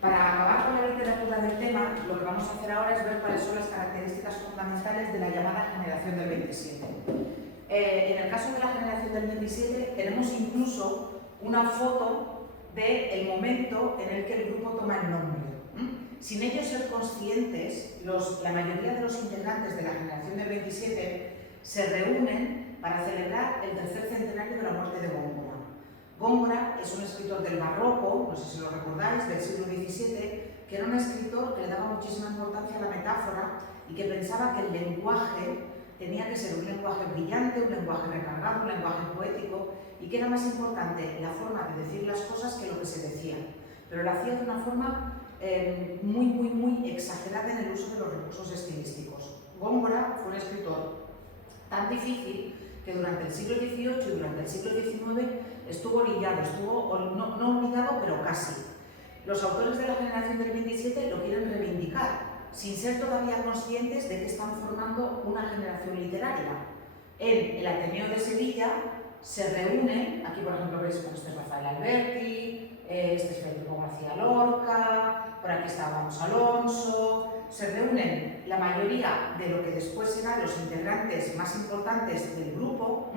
Para acabar con la literatura del tema, lo que vamos a hacer ahora es ver cuáles son las características fundamentales de la llamada generación del 27. En el caso de la generación del 27, tenemos incluso una foto del momento en el que el grupo toma el nombre. Sin ellos ser conscientes, la mayoría de los integrantes de la generación del 27 se reúnen para celebrar el tercer centenario de la muerte de Góngora. Góngora es un escritor del barroco, no sé si lo recordáis, del siglo XVII, que era un escritor que le daba muchísima importancia a la metáfora y que pensaba que el lenguaje tenía que ser un lenguaje brillante, un lenguaje recargado, un lenguaje poético, y que era más importante la forma de decir las cosas que lo que se decía. Pero lo hacía de una forma muy exagerada en el uso de los recursos estilísticos. Góngora fue un escritor tan difícil que durante el siglo XVIII y durante el siglo XIX estuvo orillado, no olvidado, pero casi. Los autores de la generación del 27 lo quieren reivindicar, sin ser todavía conscientes de que están formando una generación literaria. En el Ateneo de Sevilla se reúnen, aquí por ejemplo veis, este es Rafael Alberti, este es Federico García Lorca, por aquí está Vamos Alonso. Se reúnen la mayoría de lo que después serán los integrantes más importantes del grupo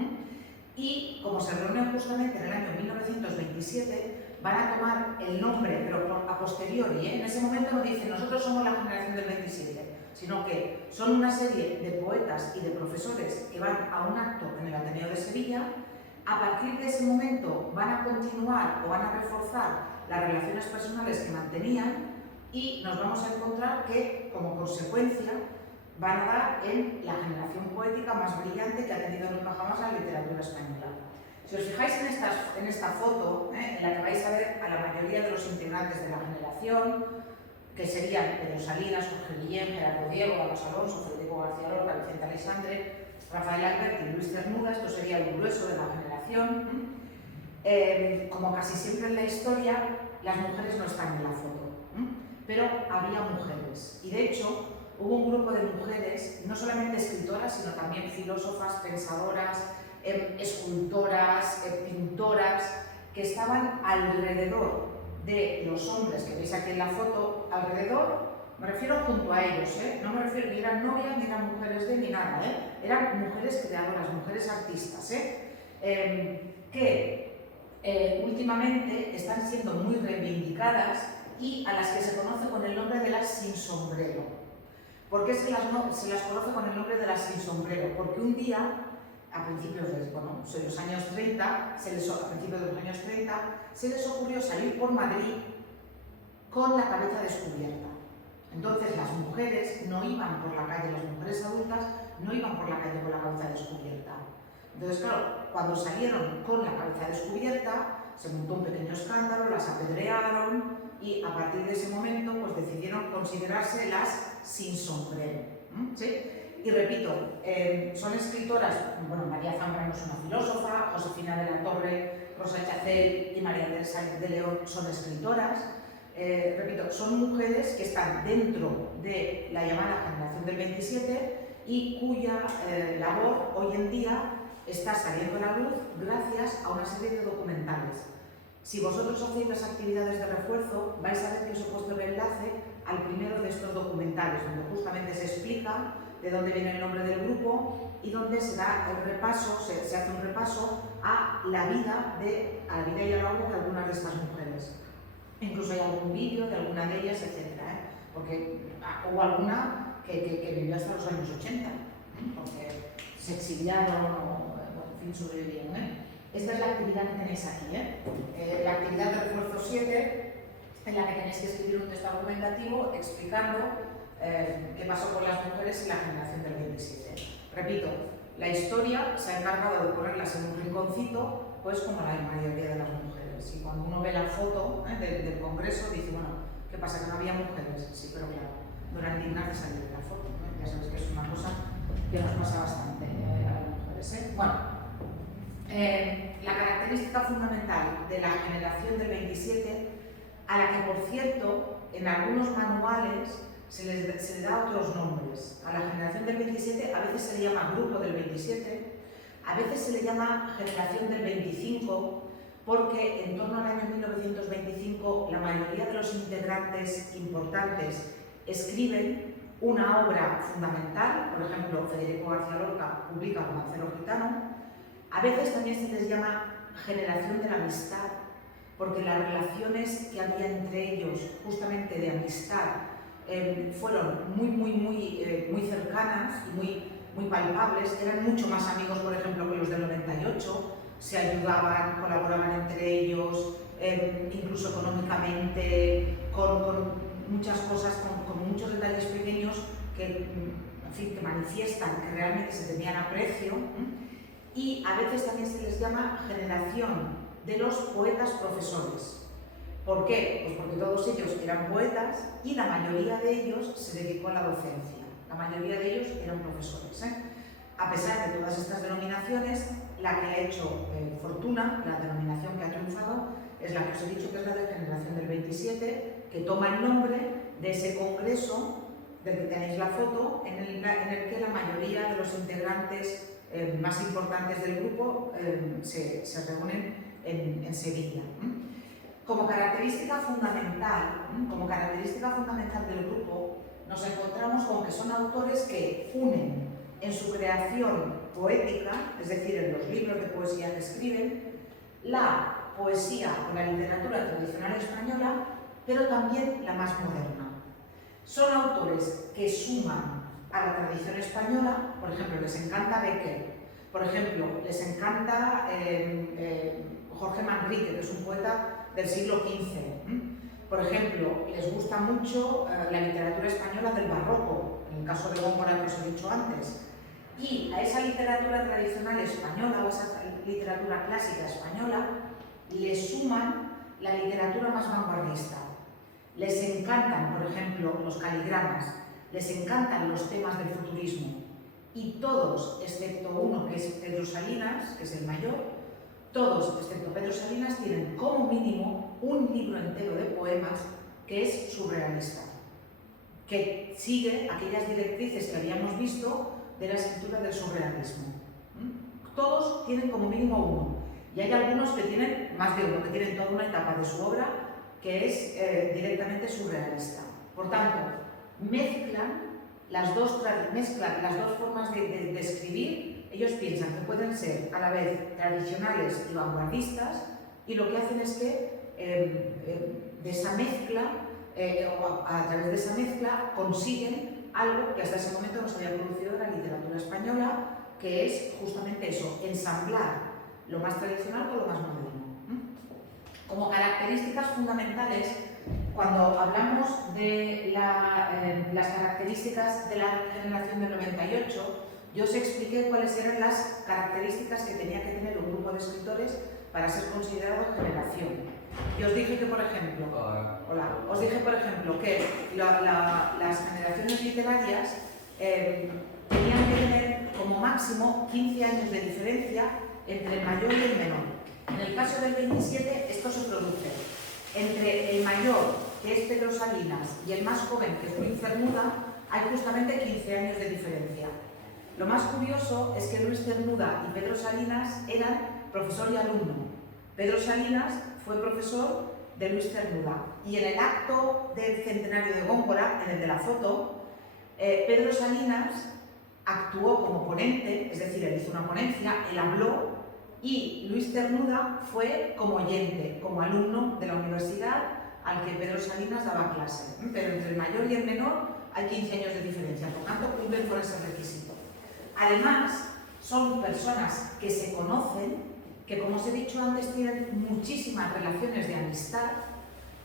y, como se reúnen justamente en el año 1927, van a tomar el nombre, pero a posteriori, en ese momento no dicen nosotros somos la generación del 27, sino que son una serie de poetas y de profesores que van a un acto en el Ateneo de Sevilla. A partir de ese momento van a continuar o van a reforzar las relaciones personales que mantenían y nos vamos a encontrar que, como consecuencia, van a dar en la generación poética más brillante que ha tenido nunca jamás la literatura española. Si os fijáis en esta foto, en la que vais a ver a la mayoría de los integrantes de la generación, que serían Pedro Salinas, Jorge Guillén, Gerardo Diego, Vamos Alonso, Federico García Lorca, Vicente Aleixandre, Rafael Alberti y Luis Cernuda, esto sería el grueso de la generación. Como casi siempre en la historia, las mujeres no están en la foto, pero había mujeres. Y de hecho, hubo un grupo de mujeres, no solamente escritoras, sino también filósofas, pensadoras, escultoras, pintoras, que estaban alrededor de los hombres que veis aquí en la foto, alrededor, me refiero junto a ellos, no me refiero ni eran novias, ni eran mujeres de, ni nada, eran mujeres creadoras, mujeres artistas, que últimamente están siendo muy reivindicadas y a las que se conoce con el nombre de las sin sombrero. ¿Por qué se las conoce con el nombre de las sin sombrero? Porque un día, a principios de los años 30, se les ocurrió salir por Madrid con la cabeza descubierta. Entonces las mujeres no iban por la calle, las mujeres adultas no iban por la calle con la cabeza descubierta. Entonces, claro, cuando salieron con la cabeza descubierta, se montó un pequeño escándalo, las apedrearon y a partir de ese momento pues decidieron considerarse las sin sombrero. ¿Sí? Y repito, son escritoras, María Zambrano es una filósofa, Josefina de la Torre, Rosa Chacel y María Teresa de León son escritoras. Repito, son mujeres que están dentro de la llamada generación del 27 y cuya labor hoy en día está saliendo a la luz gracias a una serie de documentales. Si vosotros hacéis las actividades de refuerzo, vais a ver que os he puesto el enlace al primero de estos documentales, donde justamente se explica de dónde viene el nombre del grupo y donde se da el repaso, se hace un repaso a la vida y a la obra de algunas de estas mujeres. Incluso hay algún vídeo de alguna de ellas, etc. Porque hubo alguna que vivió hasta los años 80, porque se exiliaron o, en fin, sobrevivieron. Esta es la actividad que tenéis aquí, la actividad de refuerzo 7, en la que tenéis que escribir un texto argumentativo explicando qué pasó con las mujeres y la generación del 27. Repito, la historia se ha encargado de ponerlas en un rinconcito, pues como la mayoría de las mujeres. Y cuando uno ve la foto del congreso, dice, bueno, ¿qué pasa? ¿Que no había mujeres? Sí, pero claro, no eran dignas de salir de la foto. Ya sabéis que es una cosa que nos pasa bastante a las mujeres. Bueno. La característica fundamental de la generación del 27, a la que por cierto en algunos manuales se le da otros nombres. A la generación del 27 a veces se le llama grupo del 27, a veces se le llama generación del 25, porque en torno al año 1925 la mayoría de los integrantes importantes escriben una obra fundamental. Por ejemplo, Federico García Lorca publica Romancero Gitano. A veces también se les llama generación de la amistad, porque las relaciones que había entre ellos, justamente de amistad, fueron muy cercanas y muy palpables. Eran mucho más amigos, por ejemplo, que los del 98, se ayudaban, colaboraban entre ellos, incluso económicamente, con muchas cosas, con muchos detalles pequeños que, en fin, que manifiestan que realmente se tenían aprecio. Y a veces también se les llama generación de los poetas profesores. ¿Por qué? Pues porque todos ellos eran poetas y la mayoría de ellos se dedicó a la docencia. La mayoría de ellos eran profesores. A pesar de todas estas denominaciones, la que ha hecho fortuna, la denominación que ha triunfado, es la que os he dicho, que es la de Generación del 27, que toma el nombre de ese congreso del que tenéis la foto, en el que la mayoría de los integrantes más importantes del grupo se reúnen en Sevilla. Como característica fundamental del grupo, nos encontramos con que son autores que unen en su creación poética, es decir, en los libros de poesía que escriben, la poesía o la literatura tradicional española, pero también la más moderna. Son autores que suman a la tradición española. Por ejemplo, les encanta Becker, por ejemplo, les encanta Jorge Manrique, que es un poeta del siglo XV. Por ejemplo, les gusta mucho la literatura española del barroco, en el caso de Góngora que os he dicho antes. Y a esa literatura tradicional española, o esa literatura clásica española, le suman la literatura más vanguardista. Les encantan, por ejemplo, los caligramas, les encantan los temas del futurismo. Y todos, excepto uno que es Pedro Salinas, que es el mayor, todos, excepto Pedro Salinas, tienen como mínimo un libro entero de poemas que es surrealista, que sigue aquellas directrices que habíamos visto de la escritura del surrealismo. Todos tienen como mínimo uno, y hay algunos que tienen más de uno, que tienen toda una etapa de su obra que es directamente surrealista. Por tanto, mezclan las dos formas de escribir. Ellos piensan que pueden ser a la vez tradicionales y vanguardistas, y lo que hacen es que de esa mezcla, o a través de esa mezcla, consiguen algo que hasta ese momento no se había producido en la literatura española, que es justamente eso, ensamblar lo más tradicional con lo más moderno. Como características fundamentales, cuando hablamos de las características de la generación del 98, yo os expliqué cuáles eran las características que tenía que tener un grupo de escritores para ser considerado generación. Y os dije que, por ejemplo, que las generaciones literarias tenían que tener como máximo 15 años de diferencia entre el mayor y el menor. En el caso del 27, esto se produce entre el mayor, que es Pedro Salinas, y el más joven, que es Luis Cernuda, hay justamente 15 años de diferencia. Lo más curioso es que Luis Cernuda y Pedro Salinas eran profesor y alumno. Pedro Salinas fue profesor de Luis Cernuda, y en el acto del centenario de Góngora, en el de la foto, Pedro Salinas actuó como ponente, es decir, él hizo una ponencia, él habló, y Luis Cernuda fue como oyente, como alumno de la universidad al que Pedro Salinas daba clase. Pero entre el mayor y el menor hay 15 años de diferencia, por tanto cumplen con ese requisito. Además, son personas que se conocen, que, como os he dicho antes, tienen muchísimas relaciones de amistad,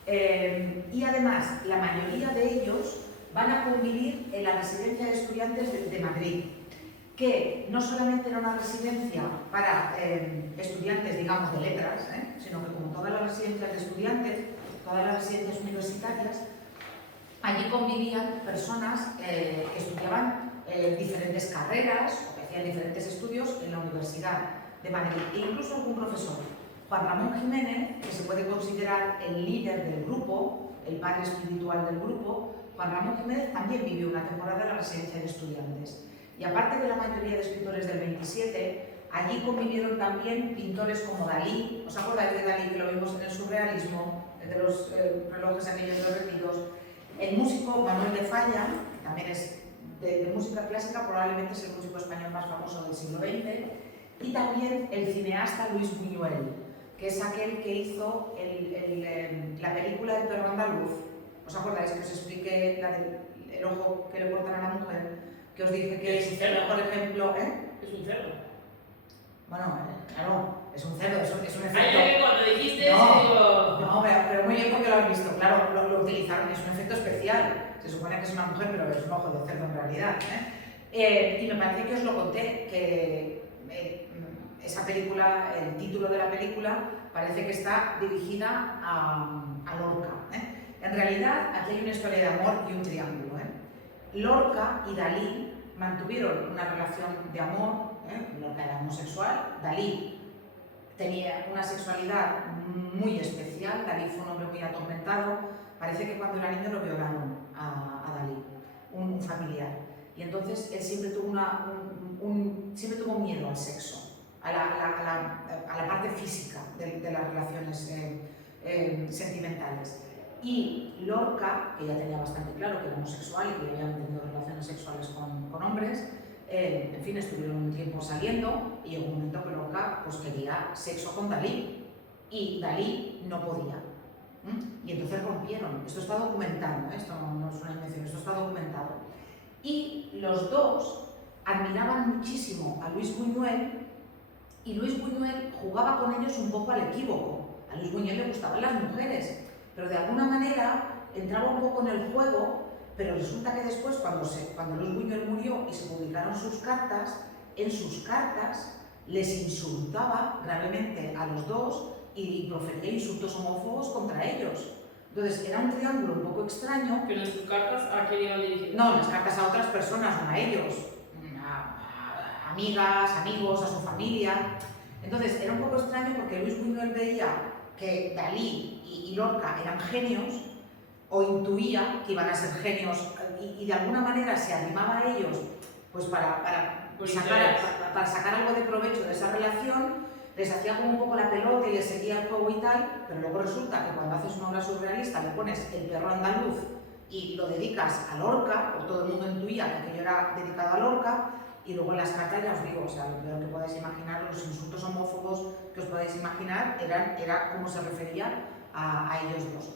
y además la mayoría de ellos van a convivir en la residencia de estudiantes de Madrid, que no solamente era una residencia para estudiantes, digamos, de letras, sino que, como todas las residencias de estudiantes, todas las residencias universitarias, allí convivían personas que estudiaban diferentes carreras o que hacían diferentes estudios en la Universidad de Madrid, e incluso algún profesor. Juan Ramón Jiménez, que se puede considerar el líder del grupo, el padre espiritual del grupo, Juan Ramón Jiménez también vivió una temporada en la residencia de estudiantes. Y aparte de la mayoría de escritores del 27, Allí convivieron también pintores como Dalí. ¿Os acordáis de Dalí, que lo vimos en el surrealismo, de los relojes aquellos derretidos? El músico Manuel de Falla, que también es de música clásica, probablemente es el músico español más famoso del siglo XX, y también el cineasta Luis Buñuel, que es aquel que hizo la película El perro andaluz. ¿Os acordáis que os expliqué la del ojo que le cortan a la mujer? Que os dije que es el mejor ejemplo, Es un cerdo. Bueno, claro, es un cerdo, es un efecto. Ay, cuando dijiste eso, digo... No, pero muy bien porque lo has visto, claro, lo utilizaron, es un efecto especial. Se supone que es una mujer, pero es un ojo de cerdo en realidad. Y me parece que os lo conté, que esa película, el título de la película, parece que está dirigida a Lorca. En realidad, aquí hay una historia de amor y un triángulo. Lorca y Dalí mantuvieron una relación de amor. Lorca era homosexual, Dalí tenía una sexualidad muy especial, Dalí fue un hombre muy atormentado, parece que cuando era niño lo violaron a Dalí, un familiar, y entonces él siempre tuvo, siempre tuvo miedo al sexo, a la parte física de las relaciones sentimentales. Y Lorca, que ya tenía bastante claro que era homosexual y que había tenido relaciones sexuales con hombres, en fin, estuvieron un tiempo saliendo y llegó un momento que Lorca pues, quería sexo con Dalí y Dalí no podía. Y entonces rompieron. Esto está documentado, esto no es una invención, esto está documentado. Y los dos admiraban muchísimo a Luis Buñuel y Luis Buñuel jugaba con ellos un poco al equívoco. A Luis Buñuel le gustaban las mujeres, pero de alguna manera entraba un poco en el juego. Pero resulta que después, cuando Luis Buñuel murió y se publicaron sus cartas, en sus cartas les insultaba gravemente a los dos y profería insultos homófobos contra ellos. Entonces, era un triángulo un poco extraño. ¿Pero en sus cartas a quién iban dirigidas? No, las cartas a otras personas, no a ellos. A amigas, amigos, a su familia. Entonces, era un poco extraño porque Luis Buñuel veía que Dalí y Lorca eran genios, o intuía que iban a ser genios y de alguna manera se animaba a ellos pues para sacar algo de provecho de esa relación, les hacía como un poco la pelota y les seguía el juego y tal, pero luego resulta que cuando haces una obra surrealista le pones El perro andaluz y lo dedicas a Lorca, o todo el mundo intuía que aquello era dedicado a Lorca, y luego en las cartas ya os digo, o sea, lo que podáis imaginar, los insultos homófobos que os podáis imaginar, era como se refería a ellos dos.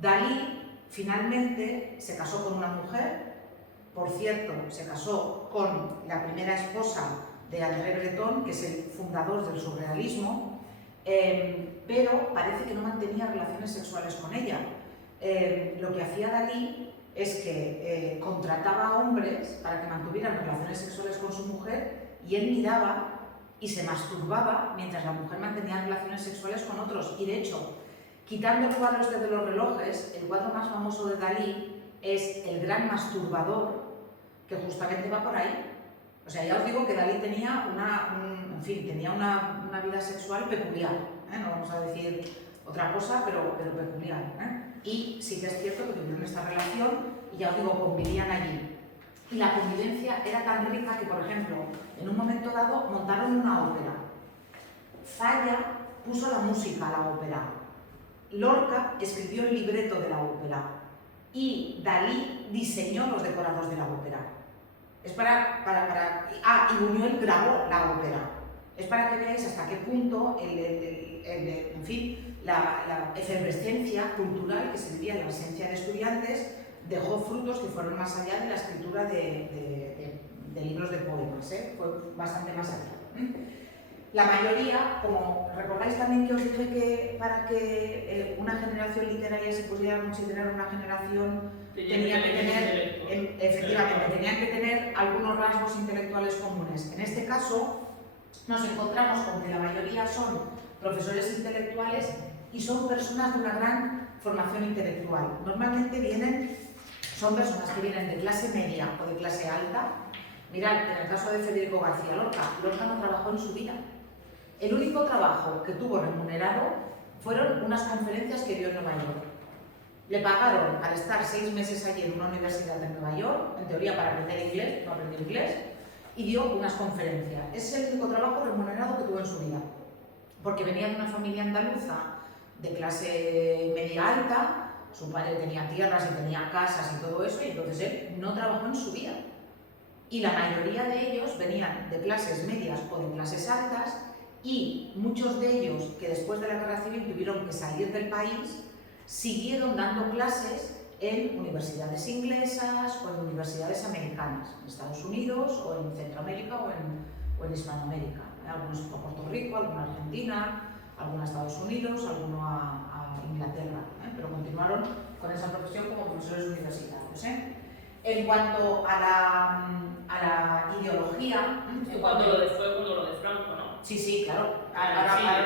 Dalí finalmente se casó con una mujer, por cierto, se casó con la primera esposa de André Breton, que es el fundador del surrealismo, pero parece que no mantenía relaciones sexuales con ella. Lo que hacía Dalí es que contrataba a hombres para que mantuvieran relaciones sexuales con su mujer y él miraba y se masturbaba mientras la mujer mantenía relaciones sexuales con otros. Y de hecho, quitando el cuadro este de los relojes, el cuadro más famoso de Dalí es El gran masturbador, que justamente va por ahí. O sea, ya os digo que Dalí tenía una vida sexual peculiar, no vamos a decir otra cosa, pero peculiar. Y sí que es cierto que tuvieron esta relación y ya os digo, convivían allí. Y la convivencia era tan rica que, por ejemplo, en un momento dado montaron una ópera. Falla puso la música a la ópera. Lorca escribió el libreto de la ópera y Dalí diseñó los decorados de la ópera. Es y Buñuel grabó la ópera. Es para que veáis hasta qué punto en fin, la efervescencia cultural que se vivía en la esencia de estudiantes dejó frutos que fueron más allá de la escritura de libros de poemas, fue bastante más allá. La mayoría, como recordáis también que os dije que para que una generación literaria se pudiera considerar una generación, tenían que tener algunos rasgos intelectuales comunes. En este caso, nos encontramos con que la mayoría son profesores intelectuales y son personas de una gran formación intelectual. Normalmente son personas que vienen de clase media o de clase alta. Mirad, en el caso de Federico García Lorca no trabajó en su vida. El único trabajo que tuvo remunerado fueron unas conferencias que dio en Nueva York. Le pagaron al estar 6 meses allí en una universidad de Nueva York, en teoría para aprender inglés, no aprendió inglés, y dio unas conferencias. Ese es el único trabajo remunerado que tuvo en su vida, porque venía de una familia andaluza de clase media alta, su padre tenía tierras y tenía casas y todo eso, y entonces él no trabajó en su vida. Y la mayoría de ellos venían de clases medias o de clases altas, y muchos de ellos que después de la guerra civil tuvieron que salir del país, siguieron dando clases en universidades inglesas o en universidades americanas, en Estados Unidos o en Centroamérica o en Hispanoamérica. Algunos a Puerto Rico, algunos a Argentina, algunos a Estados Unidos, algunos a Inglaterra, pero continuaron con esa profesión como profesores universitarios. En cuanto a la ideología... Fue cuando lo de Franco, ¿no? Sí, claro. Ahora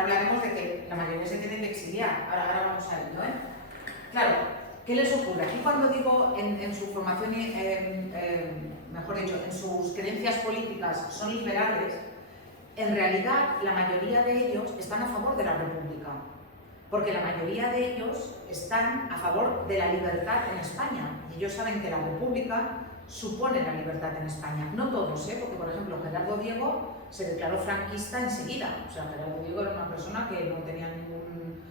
hablaremos de que la mayoría se tienen que exiliar. Ahora vamos a ello. Claro, ¿qué les ocurre? Aquí cuando digo en su formación, mejor dicho, en sus creencias políticas son liberales, en realidad la mayoría de ellos están a favor de la República, porque la mayoría de ellos están a favor de la libertad en España, y ellos saben que la República supone la libertad en España. No todos, porque por ejemplo Gerardo Diego se declaró franquista enseguida. O sea, Gerardo Diego era una persona que no tenía ningún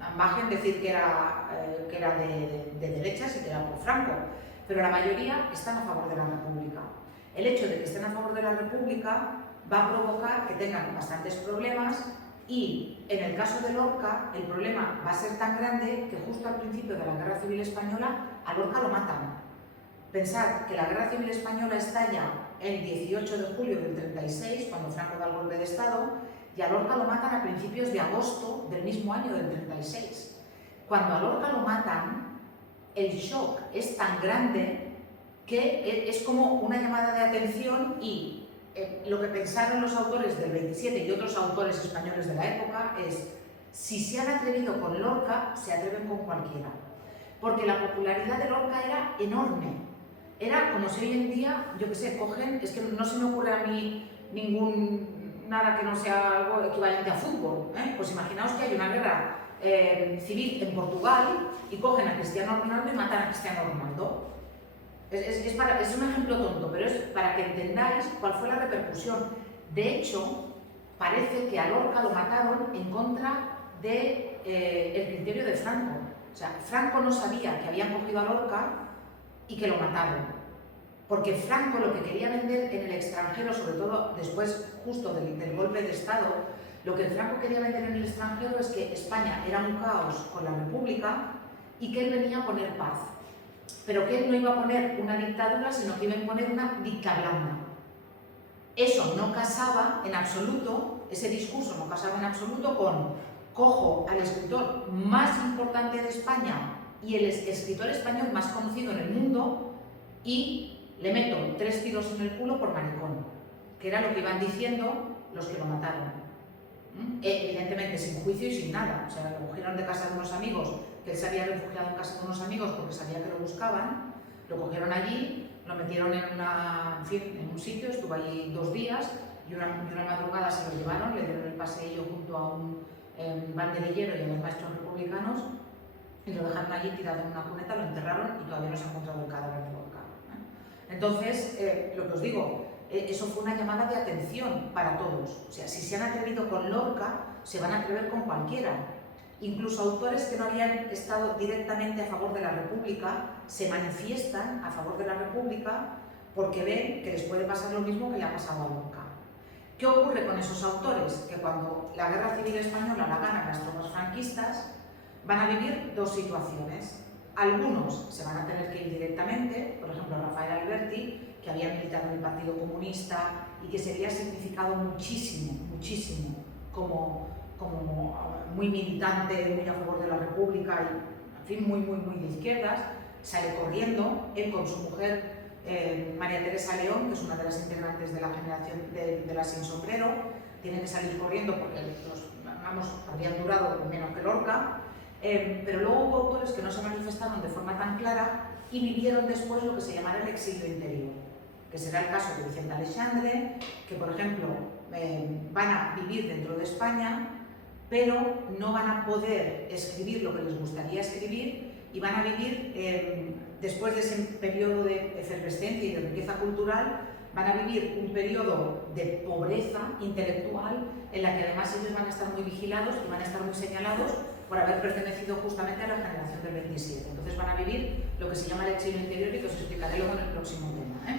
ambaje en decir que era de derechas y que era por Franco, pero la mayoría están a favor de la República. El hecho de que estén a favor de la República va a provocar que tengan bastantes problemas, y en el caso de Lorca el problema va a ser tan grande que justo al principio de la Guerra Civil Española a Lorca lo matan. Pensad que la Guerra Civil Española estalla el 18 de julio del 36, cuando Franco da el golpe de Estado, y a Lorca lo matan a principios de agosto del mismo año del 36. Cuando a Lorca lo matan, el shock es tan grande que es como una llamada de atención, y lo que pensaron los autores del 27 y otros autores españoles de la época es: si se han atrevido con Lorca, se atreven con cualquiera. Porque la popularidad de Lorca era enorme. Era como si hoy en día, yo qué sé, cogen, es que no se me ocurre a mí nada que no sea algo equivalente a fútbol. Pues imaginaos que hay una guerra civil en Portugal y cogen a Cristiano Ronaldo y matan a Cristiano Ronaldo. Es un ejemplo tonto, pero es para que entendáis cuál fue la repercusión. De hecho, parece que a Lorca lo mataron en contra del criterio de Franco. O sea, Franco no sabía que habían cogido a Lorca y que lo mataron. Porque Franco lo que quería vender en el extranjero, sobre todo después justo del golpe de Estado, lo que Franco quería vender en el extranjero es que España era un caos con la República y que él venía a poner paz. Pero que él no iba a poner una dictadura, sino que iba a imponer una dicta blanda. Eso no casaba en absoluto, ese discurso no casaba en absoluto con: cojo al escritor más importante de España y el escritor español más conocido en el mundo y le meto 3 tiros en el culo por maricón, que era lo que iban diciendo los que lo mataron. Evidentemente sin juicio y sin nada. O sea, lo cogieron de casa de unos amigos, que él se había refugiado en casa de unos amigos porque sabía que lo buscaban, lo cogieron allí, lo metieron en un sitio, estuvo allí 2 días, y una madrugada se lo llevaron, le dieron el paseillo junto a un banderillero y a los maestros republicanos, y lo dejaron allí tirado en una cuneta, lo enterraron y todavía no se ha encontrado el cadáver de Lorca. Entonces, lo que os digo, eso fue una llamada de atención para todos. O sea, si se han atrevido con Lorca, se van a atrever con cualquiera. Incluso autores que no habían estado directamente a favor de la República se manifiestan a favor de la República porque ven que les puede pasar lo mismo que le ha pasado a Lorca. ¿Qué ocurre con esos autores? Que cuando la Guerra Civil Española la ganan las tropas franquistas, van a vivir 2 situaciones. Algunos se van a tener que ir directamente, por ejemplo Rafael Alberti, que había militado en el Partido Comunista y que se había significado muchísimo como muy militante, muy a favor de la República y, en fin, muy de izquierdas. Sale corriendo, él con su mujer María Teresa León, que es una de las integrantes de la generación de la Sin Sombrero, tiene que salir corriendo porque habrían durado menos que Lorca. Pero luego hubo autores que no se manifestaron de forma tan clara y vivieron después lo que se llamará el exilio interior, que será el caso de Vicente Aleixandre, que por ejemplo van a vivir dentro de España, pero no van a poder escribir lo que les gustaría escribir, y van a vivir, después de ese periodo de efervescencia y de riqueza cultural, van a vivir un periodo de pobreza intelectual en la que además ellos van a estar muy vigilados y van a estar muy señalados por haber pertenecido justamente a la generación del 27. Entonces van a vivir lo que se llama el exilio interior y que os explicaré luego en el próximo tema.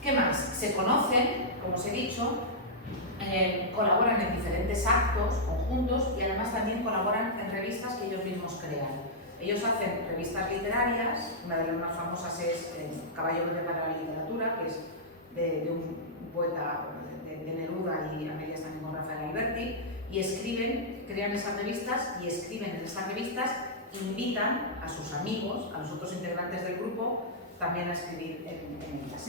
¿Qué más? Se conocen, como os he dicho, colaboran en diferentes actos conjuntos y además también colaboran en revistas que ellos mismos crean. Ellos hacen revistas literarias, una de las más famosas es Caballo Verde para la Literatura, que es de un poeta de Neruda y Amelia también con Rafael Alberti, y escriben, crean esas revistas y escriben en esas revistas, invitan a sus amigos, a los otros integrantes del grupo, también a escribir en ellas.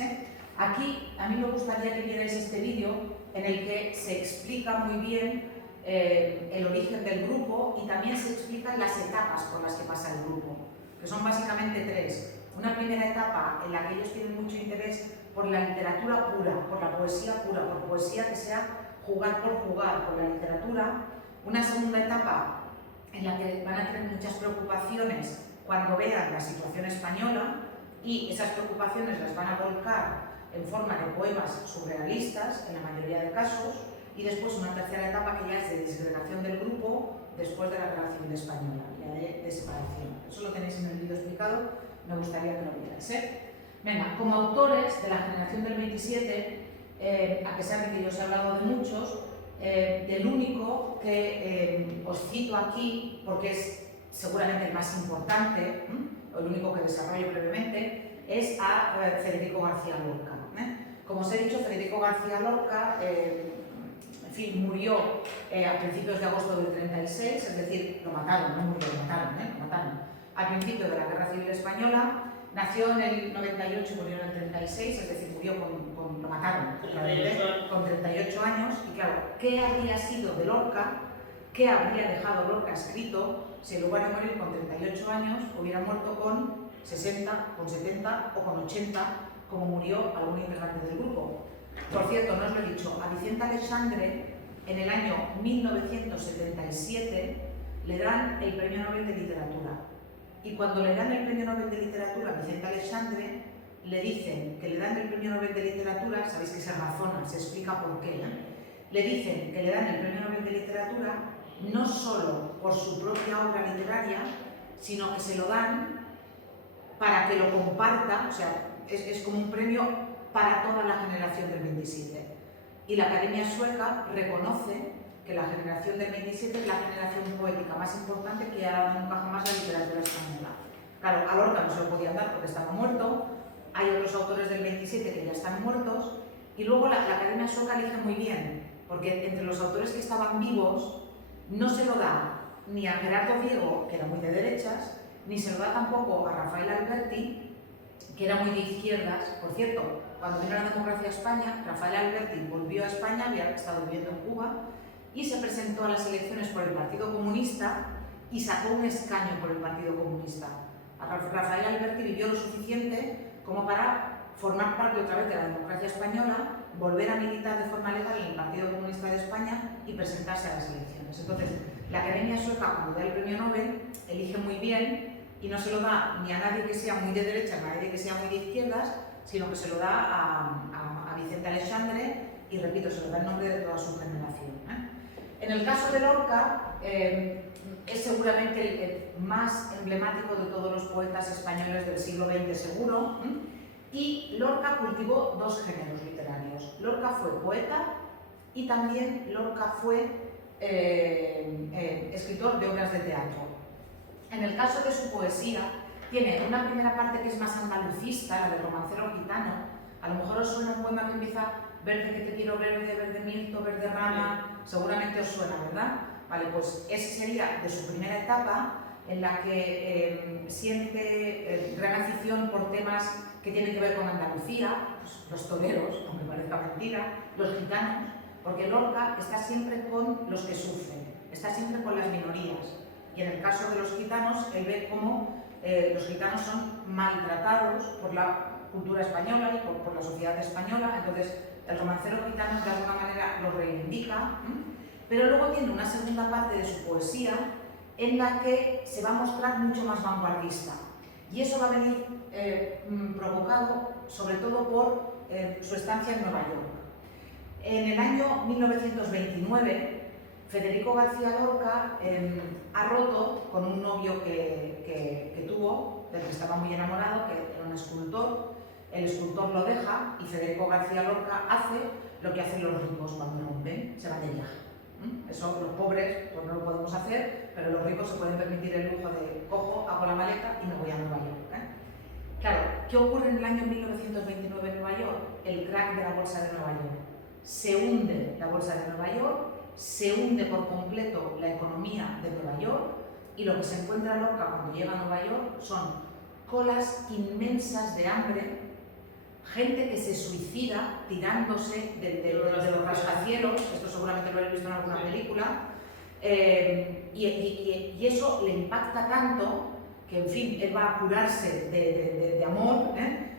Aquí a mí me gustaría que vierais este vídeo en el que se explica muy bien el origen del grupo y también se explican las etapas por las que pasa el grupo, que son básicamente tres. Una primera etapa en la que ellos tienen mucho interés por la literatura pura, por la poesía pura, por poesía que sea jugar por la literatura. Una segunda etapa en la que van a tener muchas preocupaciones cuando vean la situación española y esas preocupaciones las van a volcar en forma de poemas surrealistas, en la mayoría de casos, y después una tercera etapa que ya es de disgregación del grupo después de la Guerra Civil Española, ya de separación. Eso lo tenéis en el vídeo explicado, me gustaría que lo vierais. Venga, como autores de la generación del 27, a pesar de que yo os he hablado de muchos, del único que os cito aquí, porque es seguramente el más importante, o el único que desarrollo brevemente, es a Federico García Lorca. Como os he dicho, Federico García Lorca en fin, murió a principios de agosto del 36, es decir, lo mataron, no murió, lo mataron al principio de la Guerra Civil Española. Nació en el 98 y murió en el 36, es decir, murió lo mataron con 38 años. Y claro, ¿qué habría sido de Lorca? ¿Qué habría dejado Lorca escrito si en lugar de morir con 38 años hubiera muerto con 60, con 70 o con 80, como murió algún integrante del grupo? Por cierto, no os lo he dicho, a Vicente Aleixandre en el año 1977 le dan el Premio Nobel de Literatura. Y cuando le dan el Premio Nobel de Literatura a Vicente Aleixandre, le dicen que le dan el Premio Nobel de Literatura, sabéis que se razona, se explica por qué, le dicen que le dan el Premio Nobel de Literatura no solo por su propia obra literaria, sino que se lo dan para que lo comparta, o sea, es como un premio para toda la generación del 27. Y la Academia Sueca reconoce que la generación del 27 es la generación poética más importante que ha dado nunca jamás la literatura española. Claro, a Lorca no se lo podían dar porque estaba muerto, hay otros autores del 27 que ya están muertos, y luego la Academia Sueca elige muy bien, porque entre los autores que estaban vivos no se lo da ni a Gerardo Diego, que era muy de derechas, ni se lo da tampoco a Rafael Alberti, que era muy de izquierdas. Por cierto, cuando vino la democracia a España, Rafael Alberti volvió a España, había estado viviendo en Cuba, y se presentó a las elecciones por el Partido Comunista y sacó un escaño por el Partido Comunista. Rafael Alberti vivió lo suficiente como para formar parte otra vez de la democracia española, volver a militar de forma legal en el Partido Comunista de España y presentarse a las elecciones. Entonces, la Academia Sueca, cuando da el premio Nobel, elige muy bien y no se lo da ni a nadie que sea muy de derecha, ni a nadie que sea muy de izquierdas, sino que se lo da a Vicente Aleixandre y, repito, se lo da en nombre de toda su generación. En el caso de Lorca, es seguramente el más emblemático de todos los poetas españoles del siglo XX seguro, y Lorca cultivó dos géneros literarios. Lorca fue poeta y también Lorca fue escritor de obras de teatro. En el caso de su poesía, tiene una primera parte que es más andalucista, la del romancero gitano. A lo mejor os suena un poema que empieza verde que te quiero verde, verde mirto, verde rama, seguramente os suena, ¿verdad? Vale, pues esa sería de su primera etapa, en la que siente gran afición por temas que tienen que ver con Andalucía, pues, los toreros, aunque parezca mentira, los gitanos, porque Lorca está siempre con los que sufren, está siempre con las minorías. Y en el caso de los gitanos, él ve cómo los gitanos son maltratados por la cultura española y por la sociedad española. Entonces, el romancero gitano de alguna manera lo reivindica, pero luego tiene una segunda parte de su poesía en la que se va a mostrar mucho más vanguardista. Y eso va a venir provocado sobre todo por su estancia en Nueva York. En el año 1929, Federico García Lorca ha roto con un novio que tuvo, del que estaba muy enamorado, que era un escultor. El escultor lo deja y Federico García Lorca hace lo que hacen los ricos cuando rompen, se van de viaje. Eso los pobres pues no lo podemos hacer, pero los ricos se pueden permitir el lujo de cojo, hago la maleta y me voy a Nueva York. Claro, ¿qué ocurre en el año 1929 en Nueva York? El crack de la bolsa de Nueva York. Se hunde la bolsa de Nueva York, se hunde por completo la economía de Nueva York y lo que se encuentra Lorca cuando llega a Nueva York son colas inmensas de hambre, gente que se suicida tirándose de los rascacielos, esto seguramente lo habéis visto en alguna película, y eso le impacta tanto que, en fin, él va a curarse de amor,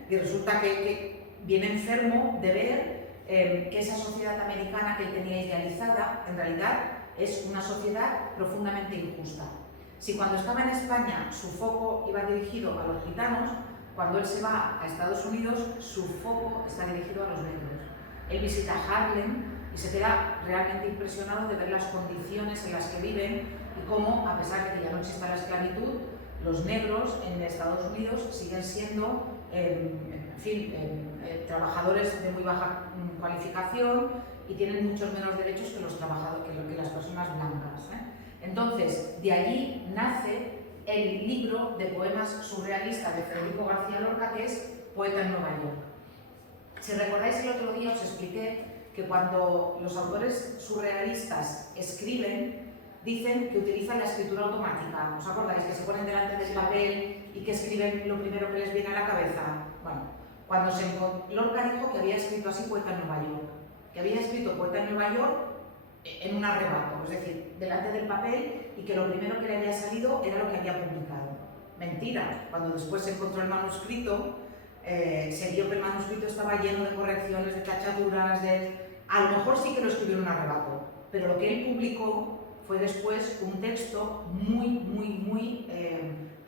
y resulta que viene enfermo de ver que esa sociedad americana que él tenía idealizada, en realidad, es una sociedad profundamente injusta. Si cuando estaba en España su foco iba dirigido a los gitanos, cuando él se va a Estados Unidos, su foco está dirigido a los negros. Él visita Harlem y se queda realmente impresionado de ver las condiciones en las que viven y cómo, a pesar de que ya no existe la esclavitud, los negros en Estados Unidos siguen siendo, trabajadores de muy baja cualificación y tienen muchos menos derechos que los trabajadores, que las personas blancas. Entonces, de allí nace el libro de poemas surrealistas de Federico García Lorca, que es Poeta en Nueva York. Si recordáis, el otro día os expliqué que cuando los autores surrealistas escriben, dicen que utilizan la escritura automática. ¿Os acordáis? Que se ponen delante del papel y que escriben lo primero que les viene a la cabeza. Bueno, cuando Lorca dijo que había escrito así Poeta en Nueva York, que había escrito Poeta en Nueva York en un arrebato, es decir, delante del papel, y que lo primero que le había salido era lo que había publicado. Mentira, cuando después se encontró el manuscrito, se vio que el manuscrito estaba lleno de correcciones, de tachaduras, a lo mejor sí que lo escribió en un arrebato, pero lo que él publicó fue después un texto muy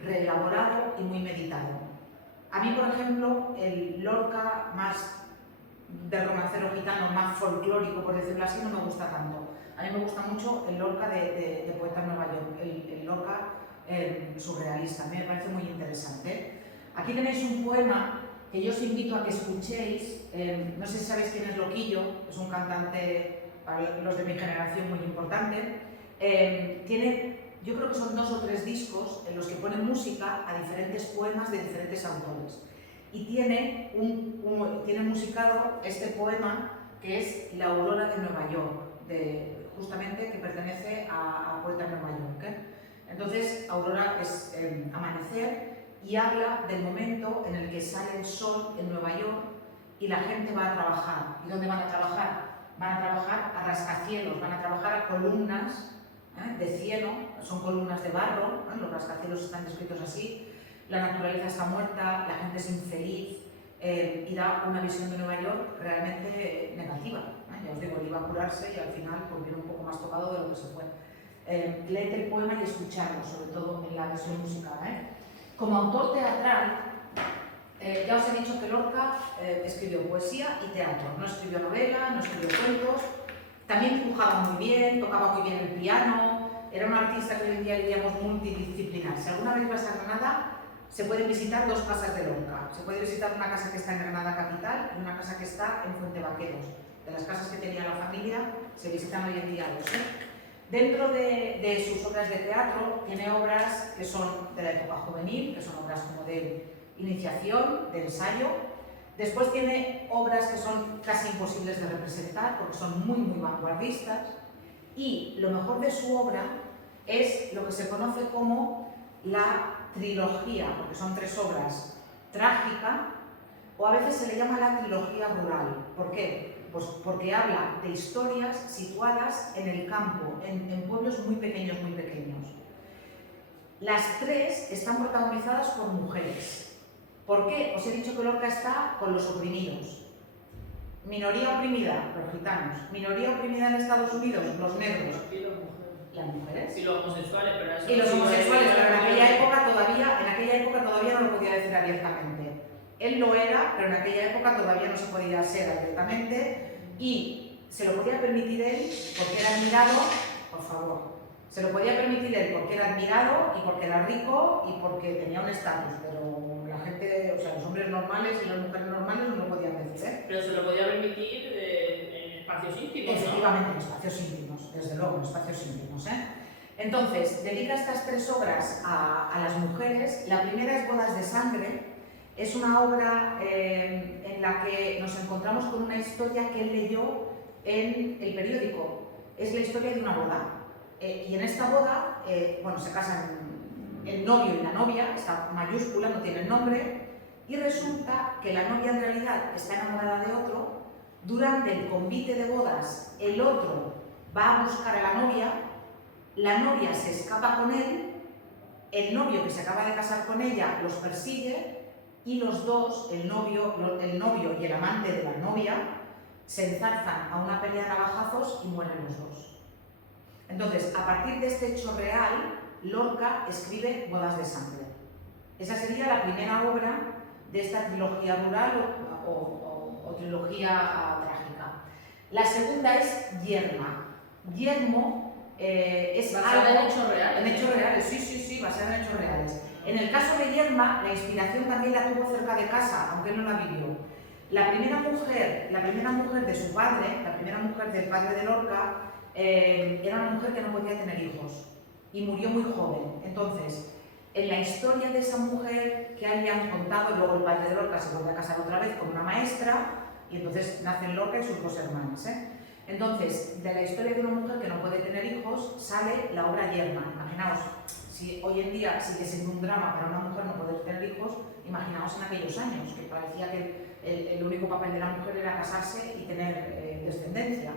reelaborado y muy meditado. A mí, por ejemplo, el Lorca más del romancero gitano, más folclórico, por decirlo así, no me gusta tanto. A mí me gusta mucho el Lorca de Poeta en Nueva York, el Lorca surrealista, me parece muy interesante. Aquí tenéis un poema que yo os invito a que escuchéis, no sé si sabéis quién es Loquillo, es un cantante para los de mi generación muy importante. Yo creo que son 2 o 3 discos en los que pone música a diferentes poemas de diferentes autores. Y tiene musicado este poema que es La aurora de Nueva York, justamente que pertenece a Poeta en Nueva York. Entonces, aurora es amanecer y habla del momento en el que sale el sol en Nueva York y la gente va a trabajar. ¿Y dónde van a trabajar? Van a trabajar a rascacielos, van a trabajar a columnas de cieno, son columnas de barro, los rascacielos están descritos así, la naturaleza está muerta, la gente es infeliz, y da una visión de Nueva York realmente negativa. Ya os digo, él iba a curarse y al final pues, viene un poco más tocado de lo que se fue. Leed el poema y escucharlo, sobre todo en la versión musical. Como autor teatral, ya os he dicho que Lorca escribió poesía y teatro, no escribió novela, no escribió cuentos, también dibujaba muy bien, tocaba muy bien el piano, era un artista que hoy en día diríamos multidisciplinar. Si alguna vez vas a Granada, se pueden visitar 2 casas de Lorca. Se puede visitar una casa que está en Granada capital y una casa que está en Fuente Vaqueros. De las casas que tenía la familia, se visitan hoy en día 2. Dentro de sus obras de teatro, tiene obras que son de la época juvenil, que son obras como de iniciación, de ensayo. Después tiene obras que son casi imposibles de representar porque son muy vanguardistas. Y lo mejor de su obra es lo que se conoce como la trilogía, porque son 3 obras: trágica, o a veces se le llama la trilogía rural. ¿Por qué? Pues porque habla de historias situadas en el campo, en pueblos muy pequeños. Las 3 están protagonizadas por mujeres. ¿Por qué? Os he dicho que Lorca está con los oprimidos. Minoría oprimida, los gitanos. Minoría oprimida en Estados Unidos, los negros. las mujeres. Y los homosexuales, pero eso Y los sí, homosexuales, pero en aquella época todavía no lo podía decir abiertamente. Él lo era, pero en aquella época todavía no se podía ser abiertamente y se lo podía permitir él porque era admirado, por favor, se lo podía permitir él porque era admirado y porque era rico y porque tenía un estatus, pero la gente, o sea, los hombres normales y las mujeres normales no lo podían decir, ¿eh? Pero se lo podía permitir en espacios íntimos, ¿no? Efectivamente, en espacios íntimos, desde luego, en espacios íntimos, ¿eh? Entonces, dedica estas 3 obras a las mujeres. La primera es Bodas de Sangre. Es una obra en la que nos encontramos con una historia que él leyó en el periódico. Es la historia de una boda. Y en esta boda, bueno, se casan el novio y la novia, está mayúscula, no tiene nombre, y resulta que la novia en realidad está enamorada de otro. Durante el convite de bodas, el otro va a buscar a la novia se escapa con él, el novio que se acaba de casar con ella los persigue y los dos, el novio y el amante de la novia, se enzarzan a una pelea de navajazos y mueren los dos. Entonces, a partir de este hecho real, Lorca escribe Bodas de Sangre. Esa sería la primera obra de esta trilogía rural o trilogía trágica. La segunda es Yerma. Yermo es basada algo... en hechos reales. En hechos reales, sí, basada en hechos reales. En el caso de Yerma, la inspiración también la tuvo cerca de casa, aunque él no la vivió. La primera mujer de su padre, la primera mujer del padre de Lorca, era una mujer que no podía tener hijos y murió muy joven. Entonces, en la historia de esa mujer que habían contado, luego el padre de Lorca se vuelve a casar otra vez con una maestra y entonces nacen Lorca y sus 2 hermanas, ¿eh? Entonces, de la historia de una mujer que no puede tener hijos, sale la obra Yerma. Imaginaos, si hoy en día sigue siendo un drama para una mujer no poder tener hijos, imaginaos en aquellos años, que parecía que el único papel de la mujer era casarse y tener descendencia.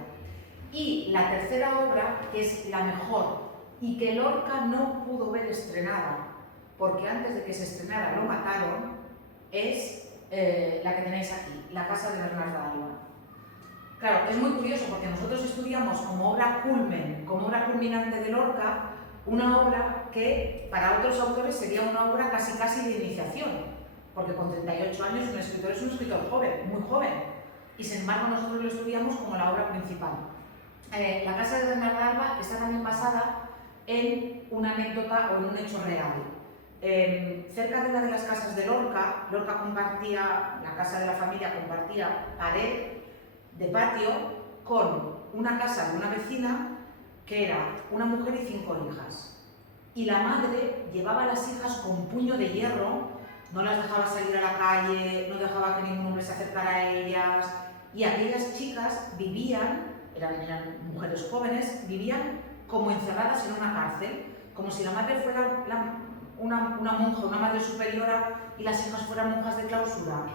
Y la tercera obra, que es la mejor, y que Lorca no pudo ver estrenada, porque antes de que se estrenara lo mataron, es la que tenéis aquí, La casa de Bernarda Alba. Claro, es muy curioso porque nosotros estudiamos como obra culmen, como obra culminante de Lorca, una obra que para otros autores sería una obra casi de iniciación, porque con 38 años un escritor es un escritor joven, muy joven, y sin embargo nosotros lo estudiamos como la obra principal. La casa de Bernarda Alba está también basada en una anécdota o en un hecho real. Cerca de una de las casas de Lorca, la casa de la familia compartía pared de patio con una casa de una vecina que era una mujer y 5 hijas. Y la madre llevaba a las hijas con puño de hierro, no las dejaba salir a la calle, no dejaba que ningún hombre se acercara a ellas, y aquellas chicas vivían, eran mujeres jóvenes, vivían como encerradas en una cárcel, como si la madre fuera una monja, una madre superiora, y las hijas fueran monjas de clausura.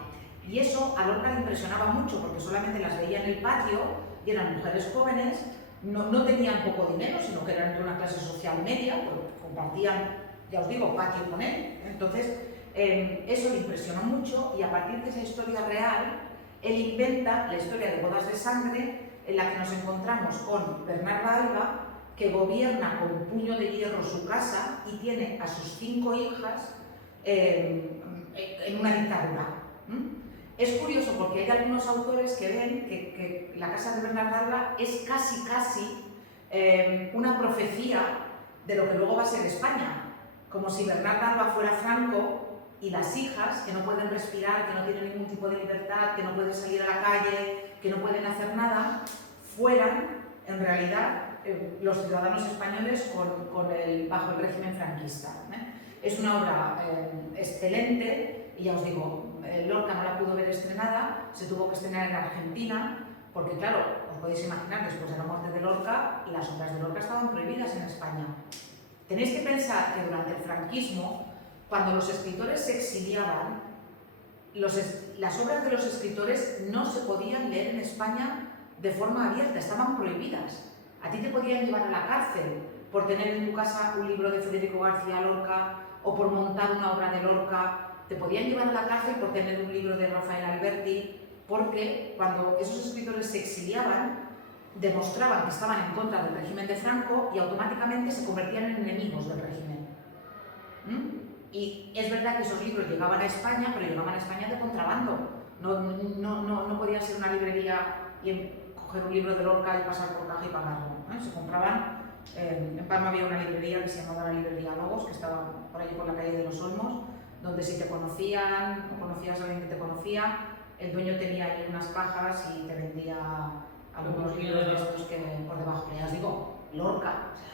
Y eso a Lorca le impresionaba mucho, porque solamente las veía en el patio y eran mujeres jóvenes, no tenían poco dinero, sino que eran de una clase social media, porque compartían, ya os digo, patio con él. Entonces, eso le impresionó mucho y a partir de esa historia real, él inventa la historia de Bodas de Sangre, en la que nos encontramos con Bernarda Alba, que gobierna con puño de hierro su casa y tiene a sus 5 hijas en una dictadura. Es curioso porque hay algunos autores que ven que la casa de Bernarda Alba es casi una profecía de lo que luego va a ser España, como si Bernarda Alba fuera Franco y las hijas, que no pueden respirar, que no tienen ningún tipo de libertad, que no pueden salir a la calle, que no pueden hacer nada, fueran en realidad los ciudadanos españoles bajo el régimen franquista. Es una obra excelente y ya os digo, Lorca no la pudo ver estrenada, se tuvo que estrenar en Argentina, porque claro, os podéis imaginar, después de la muerte de Lorca, las obras de Lorca estaban prohibidas en España. Tenéis que pensar que durante el franquismo, cuando los escritores se exiliaban, las obras de los escritores no se podían leer en España de forma abierta, estaban prohibidas. A ti te podían llevar a la cárcel por tener en tu casa un libro de Federico García Lorca o por montar una obra de Lorca. Te podían llevar a la cárcel por tener un libro de Rafael Alberti, porque cuando esos escritores se exiliaban, demostraban que estaban en contra del régimen de Franco y automáticamente se convertían en enemigos del régimen. Y es verdad que esos libros llegaban a España, pero llegaban a España de contrabando. No podía ser una librería y coger un libro de Lorca y pasar por caja y pagarlo. Se compraban. En Palma había una librería que se llamaba la Librería Logos, que estaba por allí por la calle de los Olmos, donde si te conocían o conocías a alguien que te conocía, el dueño tenía ahí unas cajas y te vendía algunos libros de estos que por debajo. Ya os digo, Lorca. O sea,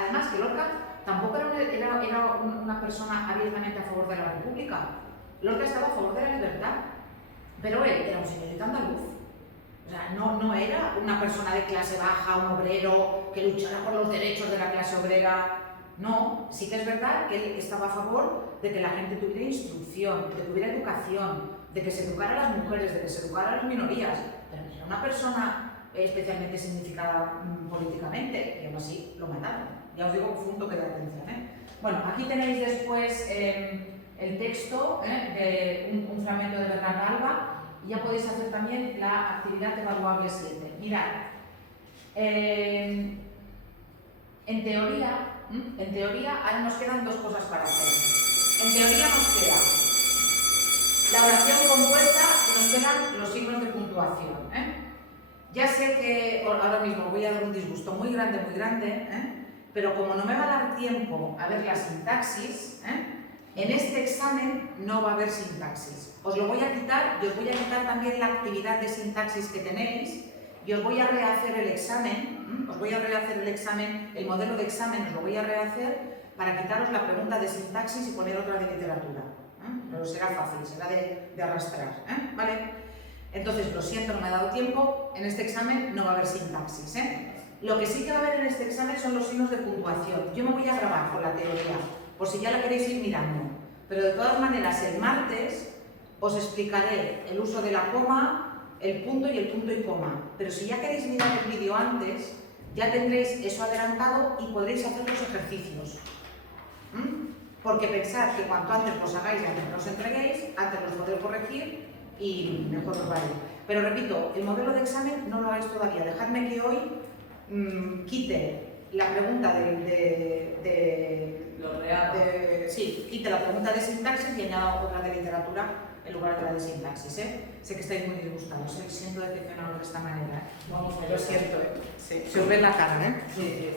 además que Lorca tampoco era una persona abiertamente a favor de la República. Lorca estaba a favor de la libertad, pero él era un señorito andaluz. O sea, no era una persona de clase baja, un obrero que luchara por los derechos de la clase obrera. No, sí que es verdad que él estaba a favor de que la gente tuviera instrucción, de que tuviera educación, de que se educara a las mujeres, de que se educara a las minorías, pero no era una persona especialmente significada políticamente, y aún así lo mataron. Ya os digo que fue un toque de atención. Bueno, aquí tenéis después el texto de un fragmento de Bernarda Alba. Y ya podéis hacer también la actividad evaluable 7. Mirad, en teoría ahora nos quedan dos cosas para hacer. En teoría nos queda la oración compuesta y nos quedan los signos de puntuación. Ya sé que ahora mismo voy a dar un disgusto muy grande, pero como no me va a dar tiempo a ver la sintaxis, en este examen no va a haber sintaxis. Os lo voy a quitar y os voy a quitar también la actividad de sintaxis que tenéis y os voy a rehacer el examen, el modelo de examen os lo voy a rehacer para quitaros la pregunta de sintaxis y poner otra de literatura. Pero será fácil, será de arrastrar. ¿Vale? Entonces, lo siento, no me ha dado tiempo, en este examen no va a haber sintaxis. Lo que sí que va a haber en este examen son los signos de puntuación. Yo me voy a grabar con la teoría, por si ya la queréis ir mirando. Pero de todas maneras, el martes os explicaré el uso de la coma, el punto y el punto y coma. Pero si ya queréis mirar el vídeo antes, ya tendréis eso adelantado y podréis hacer los ejercicios. Porque pensad que cuanto antes los hagáis y antes los entreguéis, antes los podréis corregir y mejor os va a ir. Pero repito, el modelo de examen no lo hagáis todavía. Dejadme que hoy quite la pregunta quite la pregunta de sintaxis y añada otra de literatura en lugar de la de sintaxis. Sé que estáis muy disgustados, siento decepcionaros de esta manera. Vamos a ver. Lo siento, se os ve en la cara, Sí.